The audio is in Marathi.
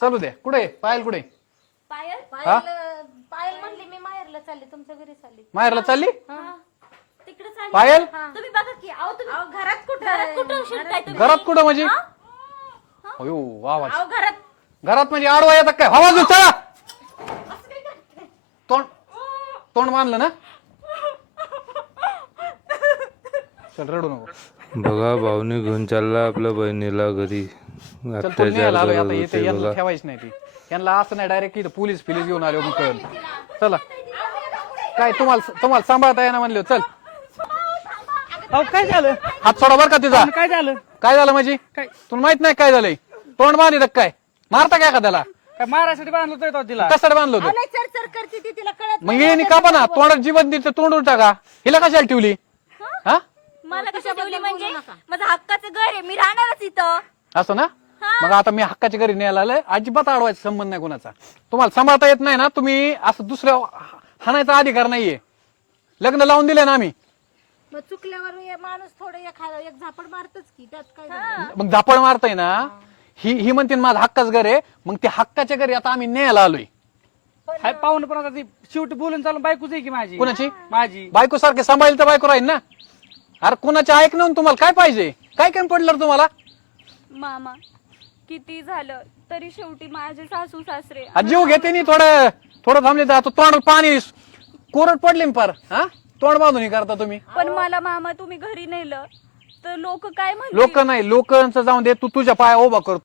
चालू दे. कुठे पायल कुठे? पायल हा? पायल म्हणली मी माहेरला चालले, तुमच्या घरी चालली. माहेरला चालली? तिकडे चालली. पायल? तुम्ही बघा की, अहो तुम्ही घरात कुठं शिरताय तुम्ही? घरात कुठं म्हणजे? अयो आवाज. अहो घरात घरात म्हणजे आडवा येतात काय? आवाज चला. असं काय करताय? तोंड मानलं ना? चल रडू नको. बघा भाऊनी घेऊन चालला आपल्या बहिणीला घरी. चल तो अत्याचार न्यायला आलोय करत आता. होते इथे यांना बघा. ठेवायच नाही ती. यांना असं नाही डायरेक्ट इथं पोलीस घेऊन आले मग कळलं. चला काय तुम्हाला सांभाळता येणार म्हणले. चल अहो काय झालं? हात सोडा बर का तिचा. काय झालं? काय झालं म्हणजे? काय तुला माहित नाही काय झालंय? तोंड बांधित काय? मारता काय का त्याला? काय मारायसाठी बांधलं होतं तिला? कशाला बांधलं होतं? लय चरचर करते ती, तिला कळत मग ये कापा ना तोंडात जीवन दिलं तोंड उलटा का? हिला कशाला ठेवली? हा मला कशा ठेवली म्हणजे? माझं हक्काचं घर आहे, मी राहणारच इथं. असं ना? मग आता मी हक्काच्या घरी न्यायला आलोय. अजिबात अडवायचा संबंध नाही कोणाचा. तुम्हाला सांभाळता येत नाही ना, तुम्ही असं दुसऱ्या हाणायचा अधिकार नाहीये. लग्न लावून दिले ना आम्ही. मग चुकल्यावर माणूस थोडं एक झापड मारतच की, त्यात काय झालं? मग झापड मारताय ना. ही म्हणते माझं हक्काच घर आहे. मग ते हक्काच्या घरी आता आम्ही न्यायला आलोय. हाय पाहुणे पण आता ती शेवटी बोलून चालून बायकोच आहे की माझी. कोणाची? माझी. बायको सारखे सांभाळली तर बायको राहील ना. अरे कोणाचे ऐक ना तुम्हाला काय पाहिजे? काय कमी पडलं रे तुम्हाला? मामा किती झालं तरी शेवटी माझे सासू सासरे. जीव घेते नी थोडं थांबले तर तोंड पाणी कोरड पडले पार. हा तोंड बांधून हे करता तुम्ही. पण मला मामा तुम्ही घरी नेलं तर लोक काय म्हणतील? लोक नाही लोकांचं जाऊन दे. तू तुझ्या पाया उभा कर.